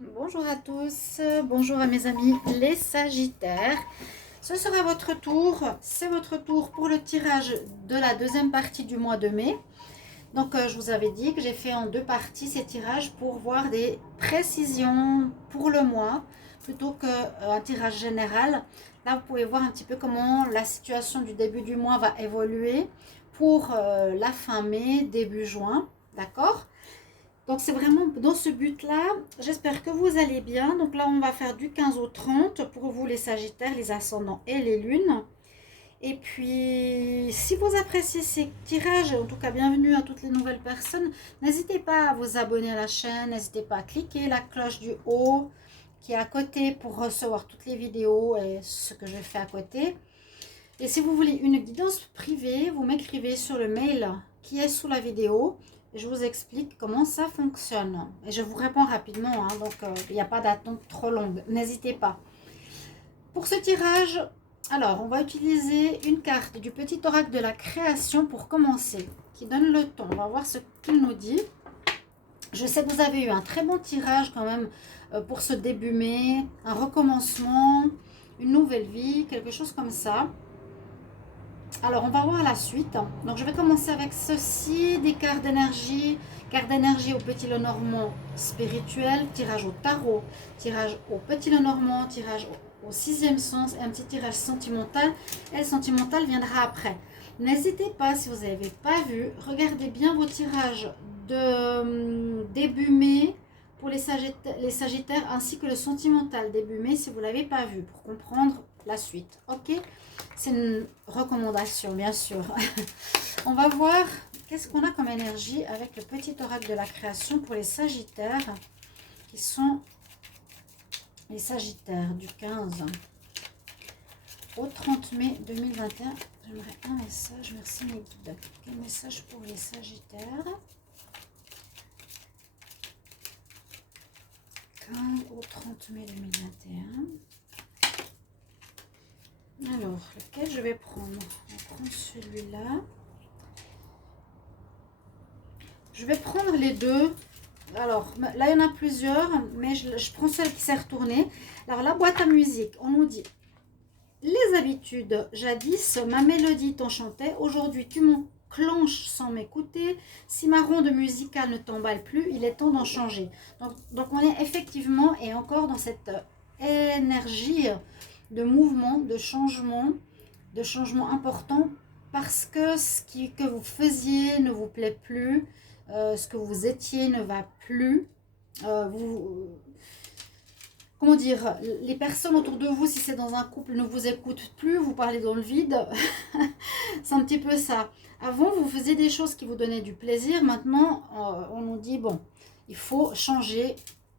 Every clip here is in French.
Bonjour à tous, bonjour à mes amis les Sagittaires. Ce sera votre tour, c'est votre tour pour le tirage de la deuxième partie du mois de mai. Donc je vous avais dit que j'ai fait en deux parties ces tirages pour voir des précisions pour le mois plutôt qu'un tirage général. Là vous pouvez voir un petit peu comment la situation du début du mois va évoluer pour la fin mai, début juin, d'accord? Donc c'est vraiment dans ce but-là. J'espère que vous allez bien. Donc là, on va faire du 15 au 30 pour vous les Sagittaires, les ascendants et les lunes. Et puis, si vous appréciez ces tirages, en tout cas bienvenue à toutes les nouvelles personnes, n'hésitez pas à vous abonner à la chaîne, n'hésitez pas à cliquer la cloche du haut qui est à côté pour recevoir toutes les vidéos et ce que je fais à côté. Et si vous voulez une guidance privée, vous m'écrivez sur le mail qui est sous la vidéo. Je vous explique comment ça fonctionne. Et je vous réponds rapidement, hein, donc il n'y a pas d'attente trop longue. N'hésitez pas. Pour ce tirage, alors on va utiliser une carte du petit oracle de la création pour commencer, qui donne le ton. On va voir ce qu'il nous dit. Je sais que vous avez eu un très bon tirage quand même pour ce début mai, un recommencement, une nouvelle vie, quelque chose comme ça. Alors, on va voir la suite. Donc, je vais commencer avec ceci, des cartes d'énergie au petit Lenormand spirituel, tirage au tarot, tirage au petit Lenormand, tirage au sixième sens et un petit tirage sentimental. Et le sentimental viendra après. N'hésitez pas, si vous n'avez pas vu, regardez bien vos tirages de début mai pour les sagittaires ainsi que le sentimental début mai si vous ne l'avez pas vu pour comprendre la suite. Ok? C'est une recommandation, bien sûr. On va voir qu'est-ce qu'on a comme énergie avec le petit oracle de la création pour les Sagittaires, qui sont les Sagittaires du 15 au 30 mai 2021. J'aimerais un message, merci mes guides. Quel message pour les Sagittaires? 15 au 30 mai 2021. Alors, lequel je vais prendre? On prend celui-là. Je vais prendre les deux. Alors, là, il y en a plusieurs, mais je prends celle qui s'est retournée. Alors, la boîte à musique, on nous dit les habitudes. Jadis, ma mélodie t'enchantait. Aujourd'hui, tu m'enclenches sans m'écouter. Si ma ronde musicale ne t'emballe plus, il est temps d'en changer. Donc, on est effectivement et encore dans cette énergie de mouvement, de changement important parce que que vous faisiez ne vous plaît plus, ce que vous étiez ne va plus. Comment dire, les personnes autour de vous, si c'est dans un couple, ne vous écoutent plus, vous parlez dans le vide. C'est un petit peu ça. Avant, vous faisiez des choses qui vous donnaient du plaisir. Maintenant, on nous dit, bon, il faut changer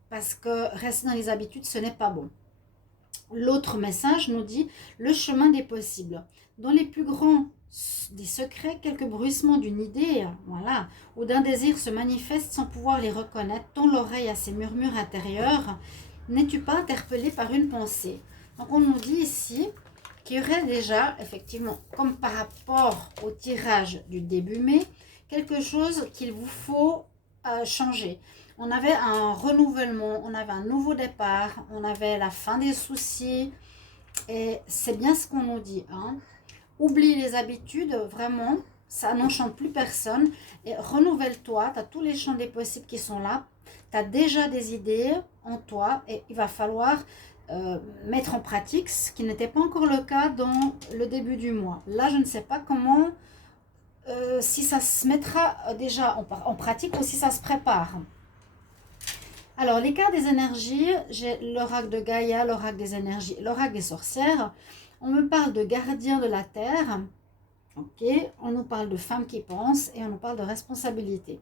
parce que rester dans les habitudes, ce n'est pas bon. L'autre message nous dit le chemin des possibles. Dans les plus grands des secrets, quelques bruissements d'une idée, voilà, ou d'un désir se manifestent sans pouvoir les reconnaître. Tends l'oreille à ces murmures intérieurs. N'es-tu pas interpellé par une pensée? Donc on nous dit ici qu'il y aurait déjà, effectivement, comme par rapport au tirage du début mai, quelque chose qu'il vous faut changer. On avait un renouvellement, on avait un nouveau départ, on avait la fin des soucis. Et c'est bien ce qu'on nous dit. Hein. Oublie les habitudes, vraiment, ça n'enchante plus personne. Et renouvelle-toi, tu as tous les champs des possibles qui sont là. Tu as déjà des idées en toi et il va falloir mettre en pratique, ce qui n'était pas encore le cas dans le début du mois. Là, je ne sais pas comment, si ça se mettra déjà en pratique ou si ça se prépare. Alors, les cartes des énergies, j'ai l'oracle de Gaïa, l'oracle des énergies, l'oracle des sorcières. On me parle de gardien de la terre. Ok, on nous parle de femme qui pense et on nous parle de responsabilité.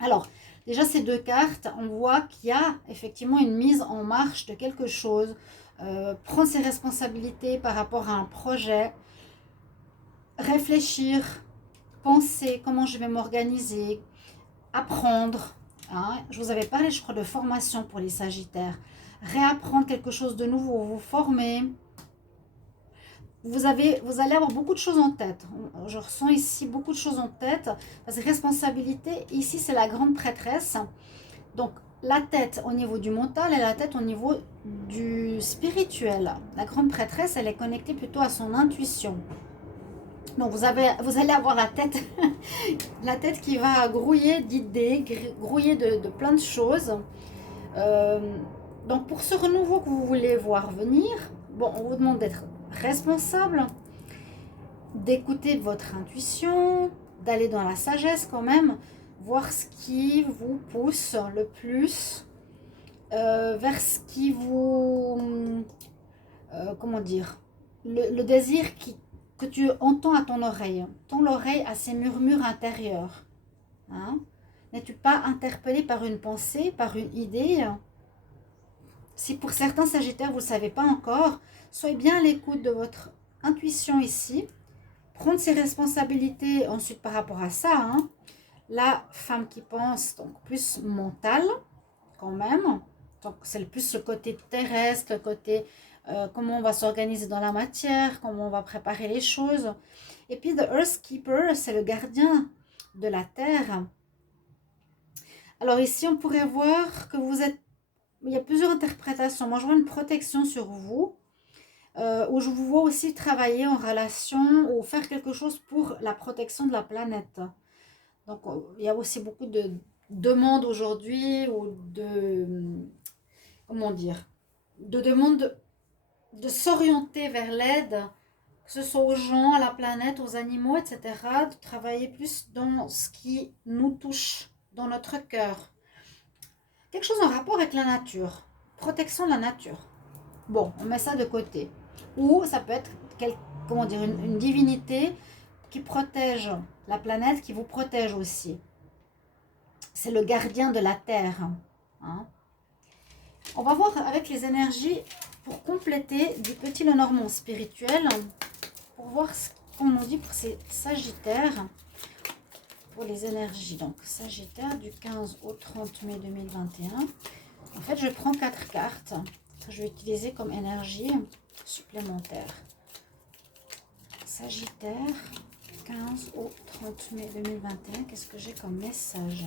Alors, déjà ces deux cartes, on voit qu'il y a effectivement une mise en marche de quelque chose. Prendre ses responsabilités par rapport à un projet. Réfléchir, penser comment je vais m'organiser, apprendre. Hein, je vous avais parlé, je crois, de formation pour les Sagittaires. Réapprendre quelque chose de nouveau, vous former. Vous allez avoir beaucoup de choses en tête. Je ressens ici beaucoup de choses en tête. Parce que responsabilité, ici, c'est la grande prêtresse. Donc, la tête au niveau du mental et la tête au niveau du spirituel. La grande prêtresse, elle est connectée plutôt à son intuition. Donc vous allez avoir la tête, la tête qui va grouiller d'idées, grouiller de plein de choses. Euh, donc pour ce renouveau que vous voulez voir venir, bon, on vous demande d'être responsable, d'écouter votre intuition, d'aller dans la sagesse quand même, voir ce qui vous pousse le plus vers ce qui vous... comment dire, le désir que tu entends à ton oreille. Ton oreille a ses murmures intérieurs. Hein? N'es-tu pas interpellé par une pensée, par une idée? Si pour certains Sagittaires, vous ne le savez pas encore, soyez bien à l'écoute de votre intuition ici. Prendre ses responsabilités ensuite par rapport à ça. Hein? La femme qui pense, donc plus mentale quand même. Donc c'est plus le côté terrestre, le côté comment on va s'organiser dans la matière, comment on va préparer les choses. Et puis The Earth Keeper, c'est le gardien de la terre. Alors ici, on pourrait voir que vous êtes... Il y a plusieurs interprétations. Moi, je vois une protection sur vous, où je vous vois aussi travailler en relation ou faire quelque chose pour la protection de la planète. Donc, il y a aussi beaucoup de demandes aujourd'hui, ou de... Comment dire, de demandes de s'orienter vers l'aide, que ce soit aux gens, à la planète, aux animaux, etc. De travailler plus dans ce qui nous touche, dans notre cœur. Quelque chose en rapport avec la nature. Protection de la nature. Bon, on met ça de côté. Ou ça peut être comment dire, une divinité qui protège la planète, qui vous protège aussi. C'est le gardien de la terre. Hein. On va voir avec les énergies pour compléter du petit Lenormand spirituel, pour voir ce qu'on nous dit pour ces Sagittaires, pour les énergies. Donc, Sagittaire du 15 au 30 mai 2021. En fait, je prends 4 cartes que je vais utiliser comme énergie supplémentaire. Sagittaire, 15 au 30 mai 2021. Qu'est-ce que j'ai comme message?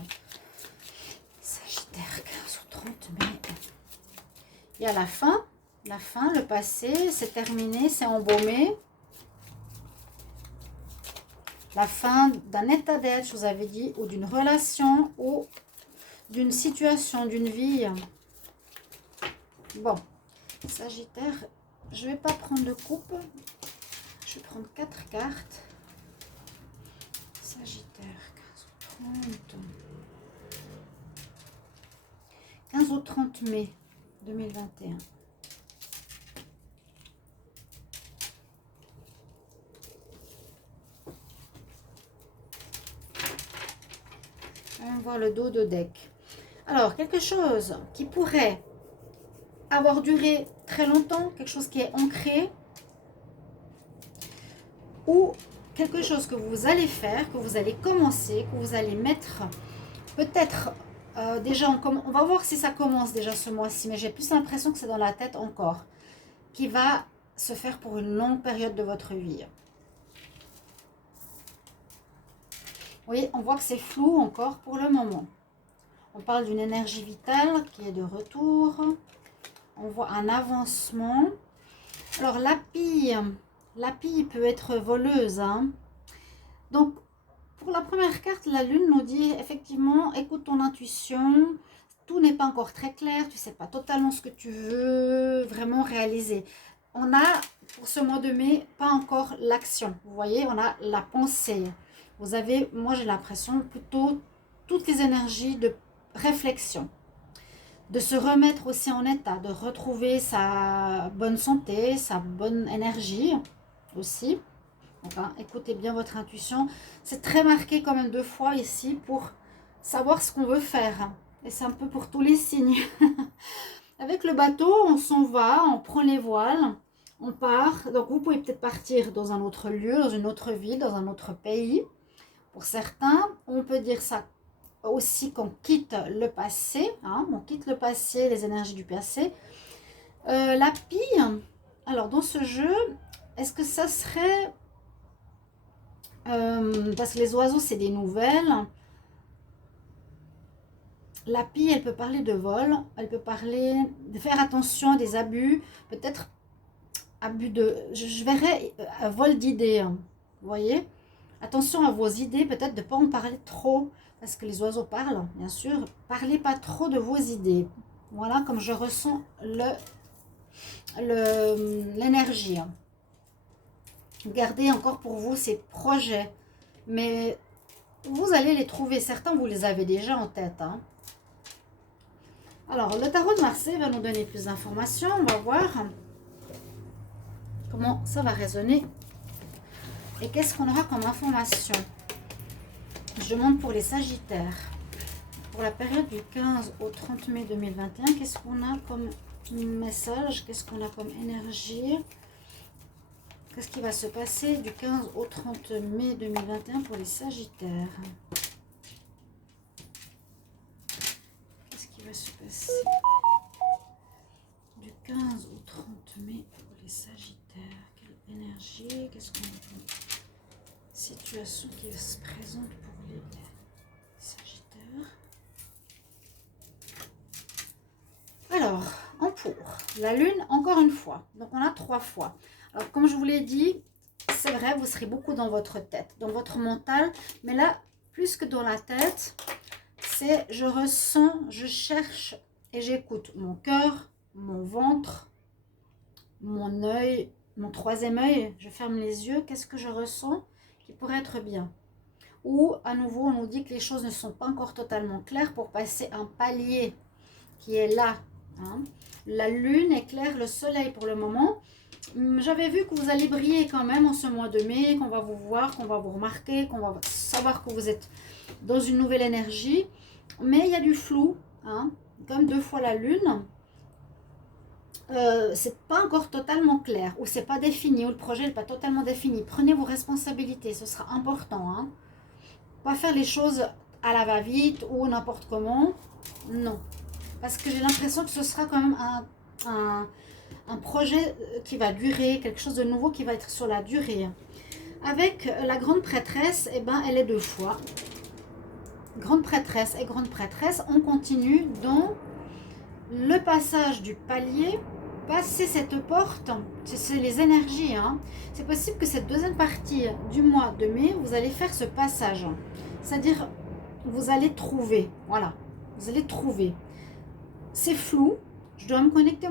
Sagittaire, 15 au 30 mai. Il y a la fin, le passé, c'est terminé, c'est embaumé. La fin d'un état d'être, je vous avais dit, ou d'une relation, ou d'une situation, d'une vie. Bon, Sagittaire, je ne vais pas prendre de coupe. Je vais prendre 4 cartes. Sagittaire, 15 au 30 mai 2021. On va voir le dos de deck. Alors, quelque chose qui pourrait avoir duré très longtemps, quelque chose qui est ancré, ou quelque chose que vous allez faire, que vous allez commencer, que vous allez mettre peut-être déjà, on va voir si ça commence déjà ce mois-ci, mais j'ai plus l'impression que c'est dans la tête encore, qui va se faire pour une longue période de votre vie. Oui, on voit que c'est flou encore pour le moment. On parle d'une énergie vitale qui est de retour. On voit un avancement. Alors, la pie peut être voleuse. Hein. Donc, pour la première carte, la lune nous dit effectivement, écoute ton intuition. Tout n'est pas encore très clair. Tu ne sais pas totalement ce que tu veux vraiment réaliser. On a, pour ce mois de mai, pas encore l'action. Vous voyez, on a la pensée. Vous avez, moi j'ai l'impression, plutôt toutes les énergies de réflexion. De se remettre aussi en état, de retrouver sa bonne santé, sa bonne énergie aussi. Donc, hein, écoutez bien votre intuition. C'est très marqué quand même 2 fois ici pour savoir ce qu'on veut faire. Et c'est un peu pour tous les signes. Avec le bateau, on s'en va, on prend les voiles, on part. Donc vous pouvez peut-être partir dans un autre lieu, dans une autre ville, dans un autre pays. Pour certains, on peut dire ça aussi qu'on quitte le passé. Hein, on quitte le passé, les énergies du passé. La pie, alors dans ce jeu, est-ce que ça serait... parce que les oiseaux, c'est des nouvelles. La pie, elle peut parler de vol, elle peut parler de faire attention à des abus, peut-être abus de... Je verrais un vol d'idées, hein, vous voyez. Attention à vos idées, peut-être de ne pas en parler trop, parce que les oiseaux parlent, bien sûr. Parlez pas trop de vos idées. Voilà comme je ressens l'énergie. Gardez encore pour vous ces projets, mais vous allez les trouver. Certains, vous les avez déjà en tête, hein. Alors, le tarot de Marseille va nous donner plus d'informations. On va voir comment ça va résonner. Et qu'est-ce qu'on aura comme information? Je demande pour les Sagittaires. Pour la période du 15 au 30 mai 2021, qu'est-ce qu'on a comme message? Qu'est-ce qu'on a comme énergie? Qu'est-ce qui va se passer du 15 au 30 mai 2021 pour les Sagittaires? Qu'est-ce qui va se passer du 15 au 30 mai pour les Sagittaires? Quelle énergie? Qu'est-ce qu'on a comme situation qui se présente pour les Sagittaires? Alors, en pour, la Lune, encore une fois. Donc, on a 3 fois. Alors, comme je vous l'ai dit, c'est vrai, vous serez beaucoup dans votre tête, dans votre mental. Mais là, plus que dans la tête, c'est je ressens, je cherche et j'écoute mon cœur, mon ventre, mon œil, mon troisième œil. Je ferme les yeux. Qu'est-ce que je ressens qui pourrait être bien? Ou, à nouveau, on nous dit que les choses ne sont pas encore totalement claires pour passer un palier qui est là. Hein. La Lune éclaire le Soleil pour le moment. J'avais vu que vous allez briller quand même en ce mois de mai, qu'on va vous voir, qu'on va vous remarquer, qu'on va savoir que vous êtes dans une nouvelle énergie. Mais il y a du flou, hein, comme 2 fois la Lune. C'est pas encore totalement clair, ou c'est pas défini, ou le projet n'est pas totalement défini. Prenez vos responsabilités, ce sera important. Hein. Pas faire les choses à la va-vite ou n'importe comment. Non. Parce que j'ai l'impression que ce sera quand même un projet qui va durer, quelque chose de nouveau qui va être sur la durée. Avec la grande prêtresse, eh ben, elle est 2 fois. Grande prêtresse et grande prêtresse, on continue dans le passage du palier, passer cette porte, c'est les énergies. Hein. C'est possible que cette deuxième partie du mois de mai, vous allez faire ce passage. C'est-à-dire, vous allez trouver, voilà, vous allez trouver. C'est flou, je dois me connecter à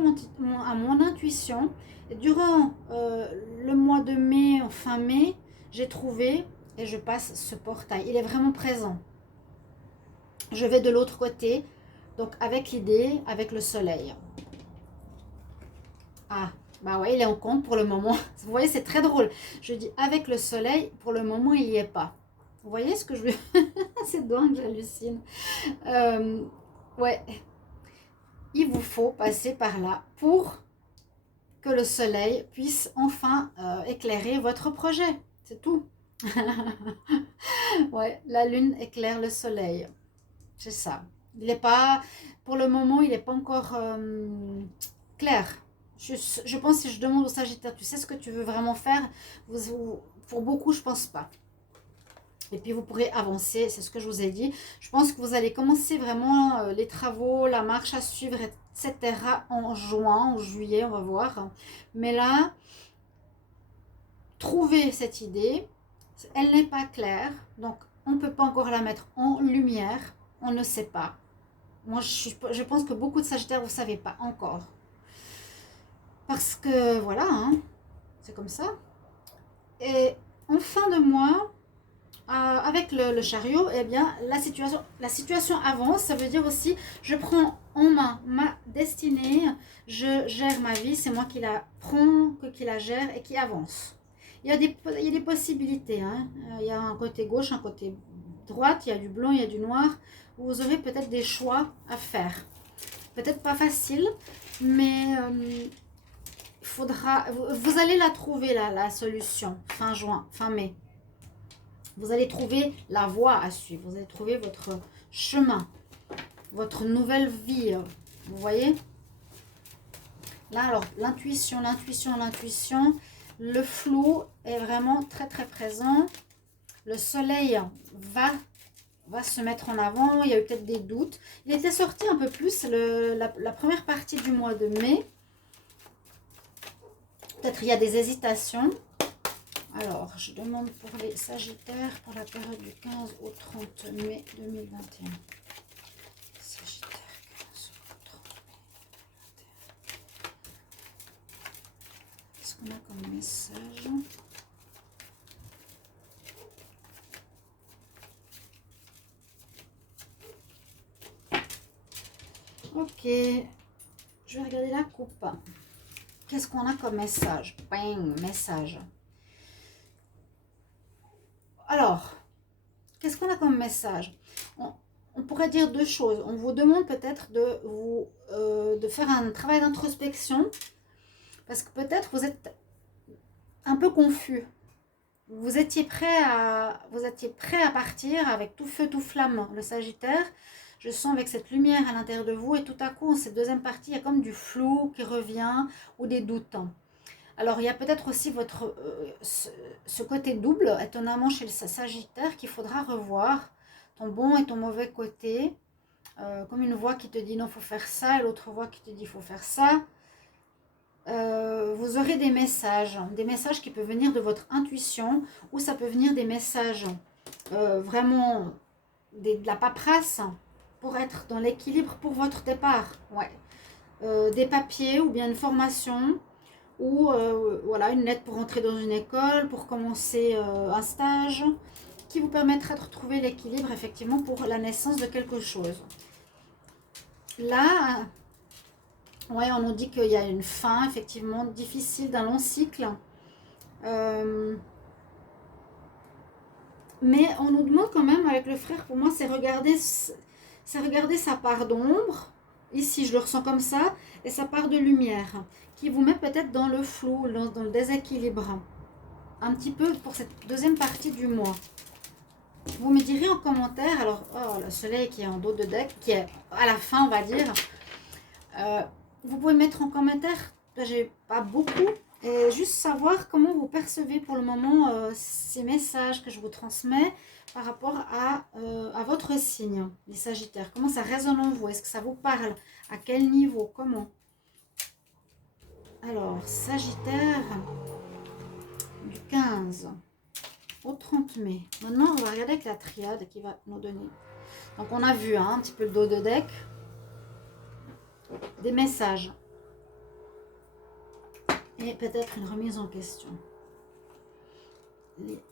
mon intuition. Et durant le mois de mai, fin mai, j'ai trouvé et je passe ce portail. Il est vraiment présent. Je vais de l'autre côté, donc avec l'idée, avec le soleil. Ah, bah ouais, il est en compte pour le moment. Vous voyez, c'est très drôle. Je dis avec le soleil, pour le moment, il n'y est pas. Vous voyez ce que je veux? C'est dingue, j'hallucine. Ouais. Il vous faut passer par là pour que le soleil puisse enfin éclairer votre projet. C'est tout. Ouais, la lune éclaire le soleil. C'est ça. Il n'est pas, pour le moment, il n'est pas encore clair. Je pense que si je demande au Sagittaire, tu sais ce que tu veux vraiment faire, pour beaucoup, je pense pas. Et puis vous pourrez avancer, c'est ce que je vous ai dit. Je pense que vous allez commencer vraiment les travaux, la marche à suivre, etc. en juin, en juillet, on va voir. Mais là, trouvez cette idée. Elle n'est pas claire, donc on ne peut pas encore la mettre en lumière. On ne sait pas. Moi, je pense que beaucoup de Sagittaires, vous ne savez pas encore. Parce que, voilà, hein, c'est comme ça. Et en fin de mois, avec le chariot, eh bien, la situation avance. Ça veut dire aussi, je prends en main ma destinée, je gère ma vie, c'est moi qui la prends, qui la gère et qui avance. Il y a des possibilités. Hein. Il y a un côté gauche, un côté droite, il y a du blanc, il y a du noir. Vous aurez peut-être des choix à faire. Peut-être pas facile, mais vous allez la trouver, la solution, fin juin, fin mai. Vous allez trouver la voie à suivre. Vous allez trouver votre chemin, votre nouvelle vie. Vous voyez? Là, alors, l'intuition. Le flou est vraiment très, très présent. Le soleil va va se mettre en avant. Il y a eu peut-être des doutes. Il était sorti un peu plus la première partie du mois de mai. Peut-être il y a des hésitations. Alors, je demande pour les Sagittaires pour la période du 15 au 30 mai 2021. Sagittaire, 15 au 30 mai 2021. Qu'est-ce qu'on a comme message? Ok, je vais regarder la coupe. Qu'est-ce qu'on a comme message? Bang, message. Alors, qu'est-ce qu'on a comme message? On pourrait dire deux choses. On vous demande peut-être de faire un travail d'introspection parce que peut-être vous êtes un peu confus. Vous étiez prêt à partir avec tout feu, tout flamme, le Sagittaire. Je sens avec cette lumière à l'intérieur de vous et tout à coup, en cette deuxième partie, il y a comme du flou qui revient ou des doutes. Alors, il y a peut-être aussi ce côté double, étonnamment chez le Sagittaire, qu'il faudra revoir, ton bon et ton mauvais côté, comme une voix qui te dit non, il faut faire ça, et l'autre voix qui te dit il faut faire ça. Vous aurez des messages qui peuvent venir de votre intuition, ou ça peut venir des messages vraiment de la paperasse pour être dans l'équilibre pour votre départ. Ouais. Des papiers ou bien une formation ou voilà, une lettre pour entrer dans une école, pour commencer un stage qui vous permettra de retrouver l'équilibre effectivement pour la naissance de quelque chose. Là, ouais, on nous dit qu'il y a une fin effectivement difficile d'un long cycle. Mais on nous demande quand même avec le frère, pour moi, c'est regarder sa part d'ombre. Ici, je le ressens comme ça, et sa part de lumière, qui vous met peut-être dans le flou, dans le déséquilibre. Un petit peu pour cette deuxième partie du mois. Vous me direz en commentaire, alors, oh, le soleil qui est en dos de deck, qui est à la fin, on va dire. Vous pouvez mettre en commentaire, j'ai pas beaucoup, et juste savoir comment vous percevez pour le moment ces messages que je vous transmets par rapport à votre signe, les Sagittaires. Comment ça résonne en vous? Est-ce que ça vous parle? À quel niveau? Comment? Alors, Sagittaire, du 15 au 30 mai. Maintenant, on va regarder avec la triade qui va nous donner. Donc, on a vu un petit peu le dos de deck. Des messages. Et peut-être une remise en question. Les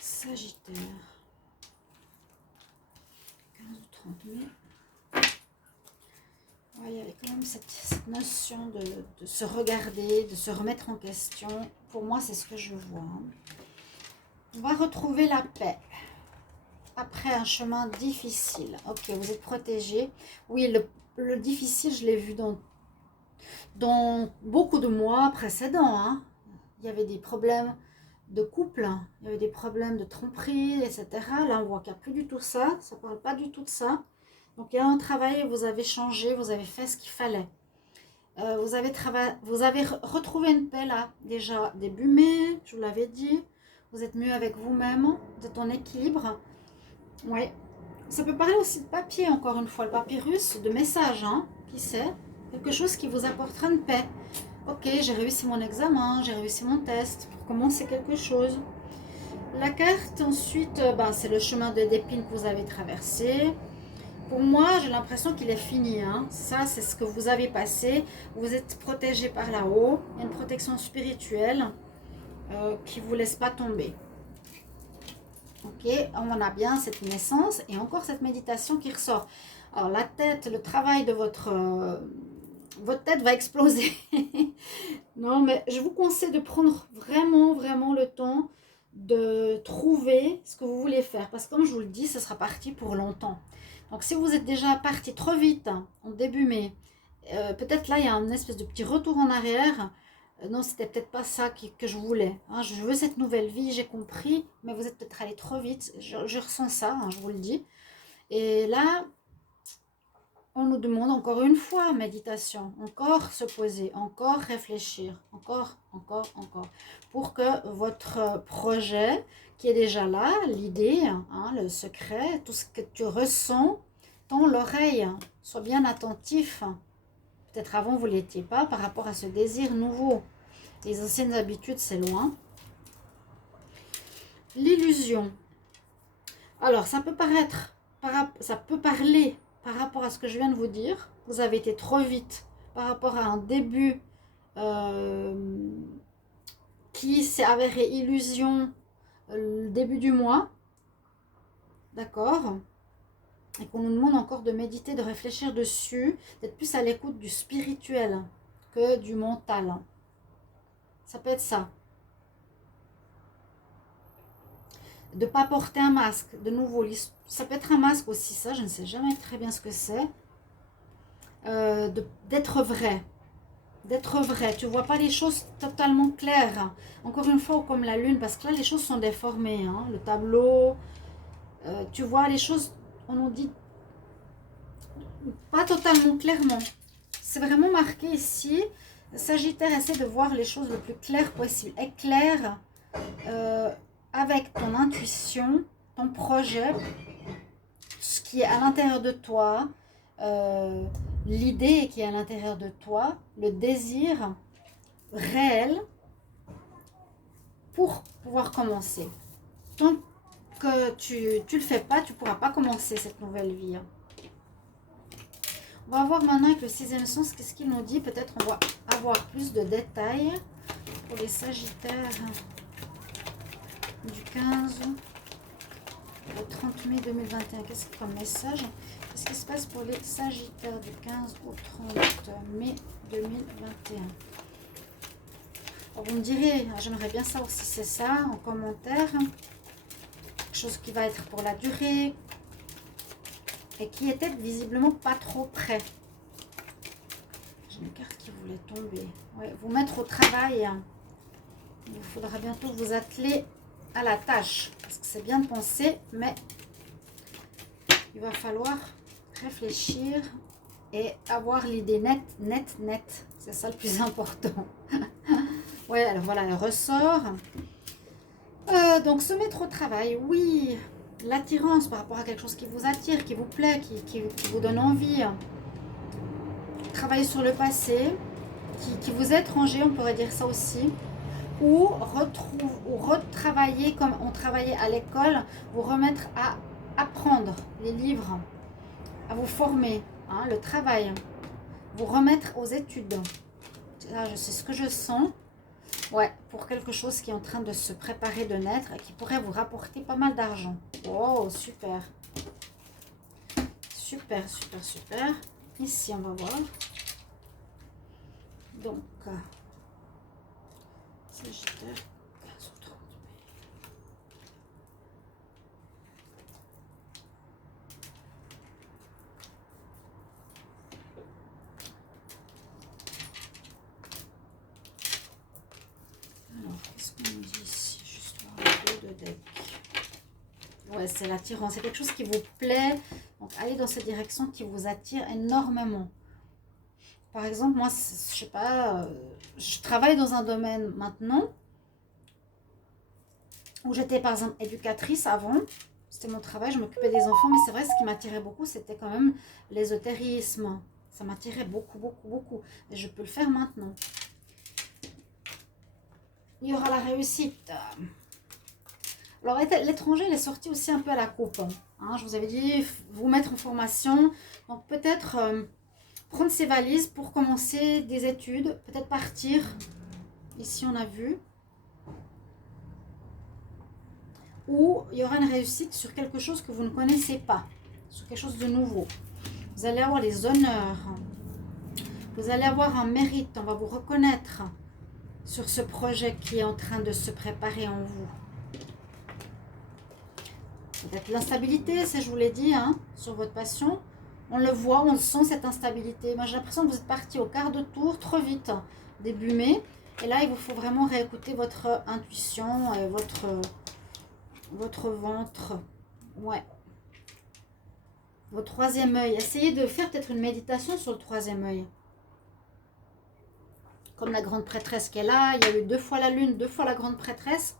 Sagittaires. 15 ou 30 mai. Ouais, il y avait quand même cette notion de se regarder, de se remettre en question. Pour moi, c'est ce que je vois. On va retrouver la paix. Après un chemin difficile. Ok, vous êtes protégé. Oui, le difficile, je l'ai vu dans beaucoup de mois précédents. Hein. Il y avait des problèmes de couple, hein. Il y avait des problèmes de tromperie, etc. Là, on voit qu'il n'y a plus du tout ça. Ça ne parle pas du tout de ça. Donc, il y a un travail, vous avez changé, vous avez fait ce qu'il fallait. Vous avez retrouvé une paix là, déjà début mai, je vous l'avais dit. Vous êtes mieux avec vous-même, vous êtes en équilibre. Oui. Ça peut parler aussi de papier, encore une fois, le papyrus, de messages, hein, qui sait. Quelque chose qui vous apportera une paix. Ok, j'ai réussi mon examen, j'ai réussi mon test, pour commencer quelque chose. La carte, ensuite, c'est le chemin d'épines que vous avez traversé. Pour moi, j'ai l'impression qu'il est fini. Hein. Ça, c'est ce que vous avez passé. Vous êtes protégé par là-haut. Il y a une protection spirituelle qui ne vous laisse pas tomber. Ok, on a bien cette naissance et encore cette méditation qui ressort. Alors, la tête, le travail de votre tête va exploser. Non, mais je vous conseille de prendre vraiment, vraiment le temps de trouver ce que vous voulez faire. Parce que comme je vous le dis, ce sera parti pour longtemps. Donc, si vous êtes déjà parti trop vite, hein, en début mai, peut-être là, il y a une espèce de petit retour en arrière. Non, c'était peut-être pas ça que je voulais. Hein. Je veux cette nouvelle vie, j'ai compris, mais vous êtes peut-être allé trop vite. Je ressens ça, hein, je vous le dis. Et là, on nous demande encore une fois méditation, encore se poser, encore réfléchir, encore, pour que votre projet qui est déjà là, l'idée, hein, le secret, tout ce que tu ressens, ton l'oreille, soit bien attentif. Peut-être avant vous ne l'étiez pas par rapport à ce désir nouveau. Les anciennes habitudes, c'est loin. L'illusion. Alors, ça peut paraître, ça peut parler par rapport à ce que je viens de vous dire. Vous avez été trop vite par rapport à un début qui s'est avéré illusion le début du mois. D'accord ? Et qu'on nous demande encore de méditer, de réfléchir dessus, d'être plus à l'écoute du spirituel que du mental. Ça peut être ça. De ne pas porter un masque. De nouveau, ça peut être un masque aussi, ça, je ne sais jamais très bien ce que c'est. D'être vrai. D'être vrai. Tu ne vois pas les choses totalement claires. Encore une fois, comme la lune, parce que là, les choses sont déformées. Hein. Le tableau, tu vois les choses, on nous dit pas totalement clairement. C'est vraiment marqué ici. Sagittaire, essaie de voir les choses le plus clair possible. Éclaire avec ton intuition, ton projet, ce qui est à l'intérieur de toi, l'idée qui est à l'intérieur de toi, le désir réel pour pouvoir commencer. Tant que tu ne le fais pas, tu ne pourras pas commencer cette nouvelle vie. On va voir maintenant avec le sixième sens, qu'est-ce qu'il nous dit. Peut-être on va avoir plus de détails pour les Sagittaires du 15 au 30 mai 2021. Qu'est-ce que comme message? Qu'est-ce qui se passe pour les Sagittaires du 15 au 30 mai 2021? Alors vous me direz, j'aimerais bien ça aussi, c'est ça, en commentaire. Quelque chose qui va être pour la durée. Et qui était visiblement pas trop prêt. J'ai une carte qui voulait tomber. Ouais, vous mettre au travail. Il vous faudra bientôt vous atteler à la tâche. Parce que c'est bien de penser, mais il va falloir réfléchir et avoir l'idée nette. C'est ça le plus important. Ouais, alors voilà, le ressort. Donc se mettre au travail, oui. L'attirance par rapport à quelque chose qui vous attire, qui vous plaît, qui vous donne envie. Travailler sur le passé, qui vous est étranger, on pourrait dire ça aussi. Ou retravailler comme on travaillait à l'école, vous remettre à apprendre les livres, à vous former, hein, le travail, vous remettre aux études. Là, je sais ce que je sens. Ouais, pour quelque chose qui est en train de se préparer de naître et qui pourrait vous rapporter pas mal d'argent. Oh, super. Super. Ici, on va voir. Donc, Sagittaire, 15 ou 30 mai. Alors, qu'est-ce qu'on dit ici? Juste un peu de deck. Ouais, c'est l'attirance. C'est quelque chose qui vous plaît. Donc, allez dans cette direction qui vous attire énormément. Par exemple, moi, je sais pas, je travaille dans un domaine maintenant où j'étais, par exemple, éducatrice avant. C'était mon travail, je m'occupais des enfants. Mais c'est vrai, ce qui m'attirait beaucoup, c'était quand même l'ésotérisme. Ça m'attirait beaucoup. Et je peux le faire maintenant. Il y aura la réussite. Alors, l'étranger, il est sorti aussi un peu à la coupe. Hein, je vous avais dit, vous mettre en formation. Donc, peut-être prendre ses valises pour commencer des études. Peut-être partir. Ici, on a vu. Ou il y aura une réussite sur quelque chose que vous ne connaissez pas. Sur quelque chose de nouveau. Vous allez avoir les honneurs. Vous allez avoir un mérite. On va vous reconnaître sur ce projet qui est en train de se préparer en vous. Peut-être l'instabilité, c'est je vous l'ai dit, hein, sur votre passion. On le voit, on sent cette instabilité. Moi, j'ai l'impression que vous êtes parti au quart de tour trop vite, début mai. Et là, il vous faut vraiment réécouter votre intuition, votre ventre. Ouais. votre troisième œil. Essayez de faire peut-être une méditation sur le troisième œil. Comme la grande prêtresse qui est là, il y a eu 2 fois la lune, 2 fois la grande prêtresse.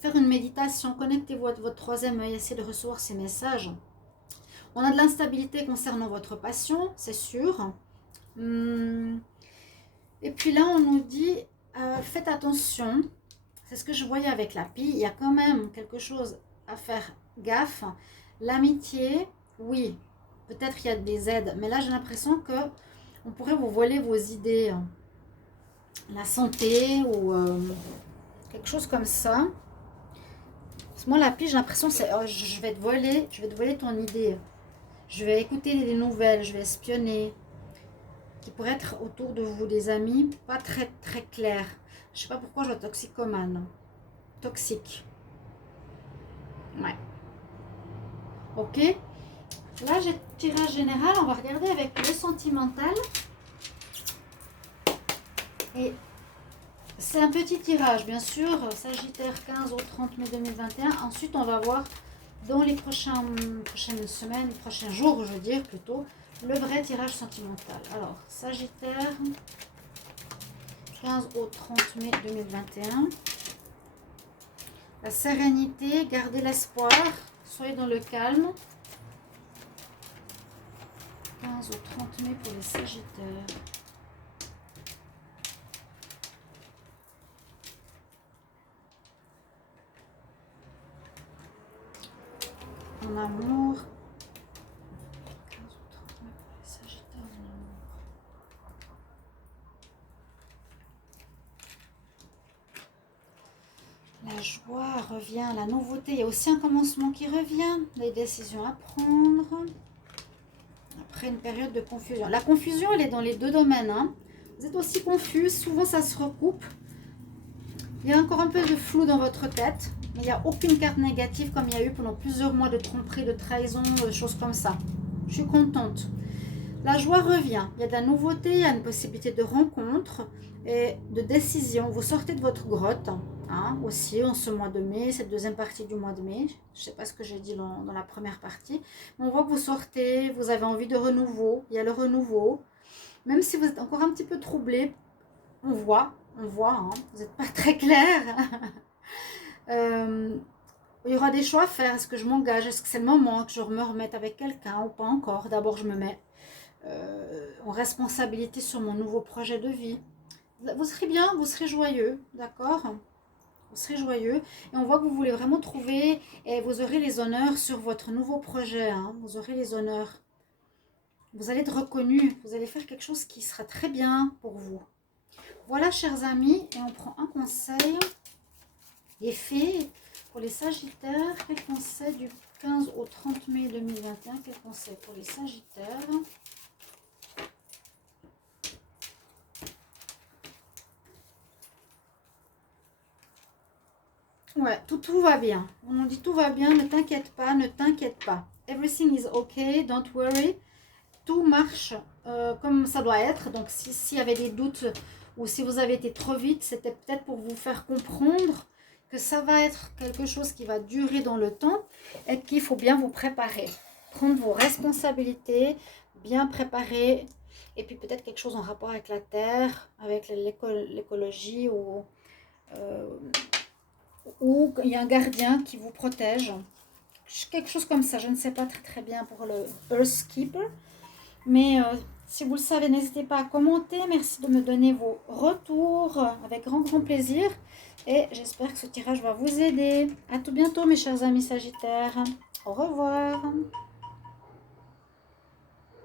Faire une méditation, connectez-vous à votre troisième œil, essayez de recevoir ces messages. On a de l'instabilité concernant votre passion, c'est sûr. Et puis là, on nous dit, faites attention. C'est ce que je voyais avec la pie. Il y a quand même quelque chose à faire gaffe. L'amitié, oui, peut-être il y a des aides. Mais là, j'ai l'impression que on pourrait vous voler vos idées. La santé ou quelque chose comme ça. Parce que moi, la pie, j'ai l'impression que je vais te voler ton idée. Je vais écouter des nouvelles, je vais espionner. Qui pourraient être autour de vous, des amis, pas très très clairs. Je sais pas pourquoi je vois toxicomane. Toxique. Ouais. Ok. Là, j'ai le tirage général. On va regarder avec le sentimental. Et c'est un petit tirage, bien sûr. Sagittaire 15 au 30 mai 2021. Ensuite, on va voir dans les prochaines semaines, prochains jours, je veux dire plutôt, le vrai tirage sentimental. Alors, Sagittaire 15 au 30 mai 2021. La sérénité, gardez l'espoir, soyez dans le calme. 15 au 30 mai pour les Sagittaires. En amour. 15 au 30 mai pour les Sagittaires en amour. La joie revient, la nouveauté. Il y a aussi un commencement qui revient. Les décisions à prendre. Après une période de confusion. La confusion, elle est dans les deux domaines. Hein. Vous êtes aussi confus. Souvent, ça se recoupe. Il y a encore un peu de flou dans votre tête. Mais il n'y a aucune carte négative comme il y a eu pendant plusieurs mois de tromperie, de trahison, de choses comme ça. Je suis contente. La joie revient. Il y a de la nouveauté, il y a une possibilité de rencontre et de décision. Vous sortez de votre grotte. Hein, aussi en ce mois de mai, cette deuxième partie du mois de mai. Je ne sais pas ce que j'ai dit dans la première partie. Mais on voit que vous sortez, vous avez envie de renouveau. Il y a le renouveau. Même si vous êtes encore un petit peu troublé, on voit, hein, vous n'êtes pas très clair. Il y aura des choix à faire. Est-ce que je m'engage? Est-ce que c'est le moment que je me remette avec quelqu'un ou pas encore? D'abord, je me mets en responsabilité sur mon nouveau projet de vie. Vous serez bien, vous serez joyeux, d'accord? Vous serez joyeux. Et on voit que vous voulez vraiment trouver et vous aurez les honneurs sur votre nouveau projet. Hein, vous aurez les honneurs. Vous allez être reconnu. Vous allez faire quelque chose qui sera très bien pour vous. Voilà, chers amis. Et on prend un conseil. Les fées pour les Sagittaires. Quel conseil du 15 au 30 mai 2021? Quel conseil pour les Sagittaires? Ouais, tout va bien. On nous dit tout va bien, ne t'inquiète pas, ne t'inquiète pas. Everything is okay, don't worry. Tout marche comme ça doit être. Donc, s'il y avait des doutes ou si vous avez été trop vite, c'était peut-être pour vous faire comprendre que ça va être quelque chose qui va durer dans le temps et qu'il faut bien vous préparer. Prendre vos responsabilités, bien préparer. Et puis peut-être quelque chose en rapport avec la terre, avec l'écologie ou il y a un gardien qui vous protège. Quelque chose comme ça, je ne sais pas très bien pour le Earthkeeper. Mais si vous le savez, n'hésitez pas à commenter. Merci de me donner vos retours avec grand plaisir. Et j'espère que ce tirage va vous aider. À tout bientôt mes chers amis Sagittaires. Au revoir.